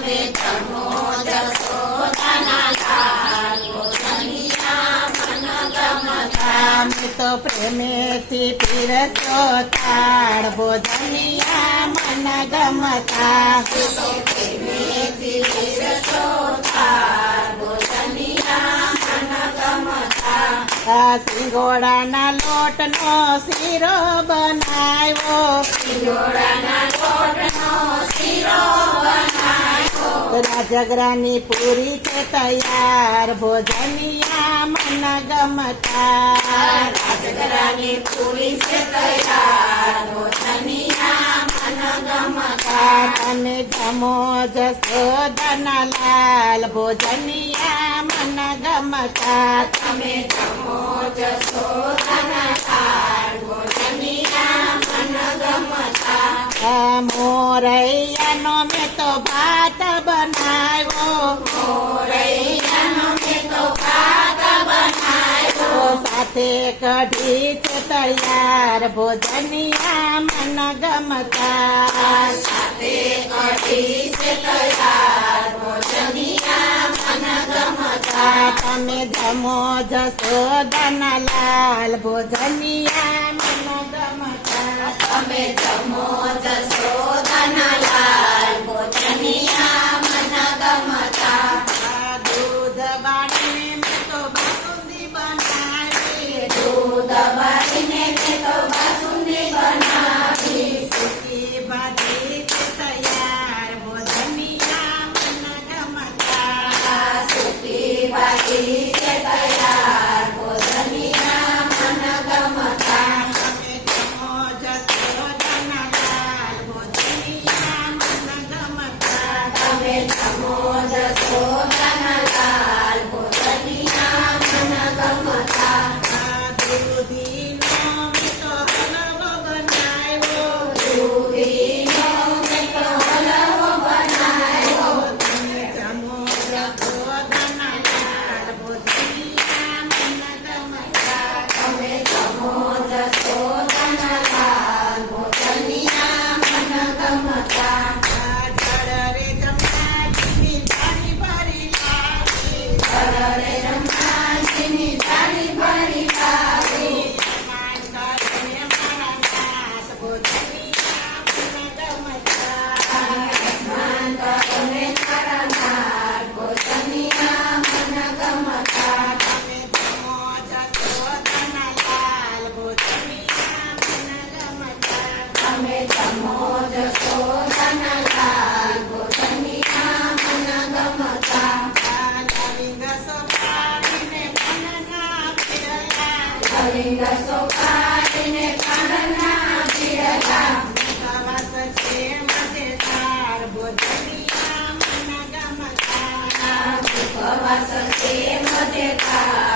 તમે જમો જશોદાના લાલ ભોજનિયા મન ગમતા અમે તો પ્રેમેથી પીરસો થાળ ભોજનિયા મન ગમતા તો પ્રેમેથી પીરસો થાળ ભોજનિયા મન ગમતા સિંગોડાના લોટનો શીરો બનાવ્યો સિંગોડાના લોટનો શીરો બનાવ્યો રાજગરાની પૂરી છે તૈયાર ભોજનિયા મન ગમતા રાજગરાની પૂરી છે તૈયાર ભોજનિયા મન ગમતા તમે જમો જશોદાના લાલ ભોજનિયા મન ગમતા તમે જમો જશોદાના લાલ ભોજનિયા મન ગમતા મોરૈયાનો મેં તો ભાત બનાવ્યો મોરૈયાનો મેં તો ભાત બનાવ્યો સાથે કઢી છે તૈયાર ભોજનિયા મન ગમતા સાથે કઢી છે તૈયાર ભોજનિયા મન ગમતા તમે જમો જશોદાના લાલ ભોજનિયા મન ગમતા તમે જમો જશોદાના લાલ ભોજનિયા મન ગમતા દૂધ બાળીને મેં તો બાસુંદી બનાવી દૂધ બાળીને મેં તો બાસુંદી બનાવી સૂકી ભાજી છે તૈયાર ભોજનિયા મન ગમતા સૂકી ભાજી છે તૈયાર ભોજનિયા મન ગમતા તમે જમો જશોદાના લાલ ભોજનિયા મન ગમતા તમે જમો જશોદાના લાલ ભોજનિયા મન ગમતા દૂધીનો મેં તો હલવો બનાવ્યો દૂધીનો મેં તો હલવો બનાવ્યો તમે જમો જશોદાના લાલ ભોજનિયા મન ગમતા તમે જમો જશોદાના લાલ ભોજનિયા મન ગમતા જડરે જમનાજીની થાળી ભરી લાવી ઘરે રમાજીની થાળી ભરી લાવી માન કરીને મારા નાથ ભોજનિયા મન ગમતા સ્નાન કરીને તારા નાર ભોજનિયા મન ગમતા તમે જમો જશોદાના લાલ ભોજનિયા મન ગમતા તમે જમો જશોદાના લાલ ભોજનિયા મન ગમતા લવિંગ સોપારીને પાનના પીરલા લવિંગ સોપારીને પાનના પીરલા સવાસ છે મજેદાર ભોજનિયા મન ગમતા ઉપવાસ છે મજેદાર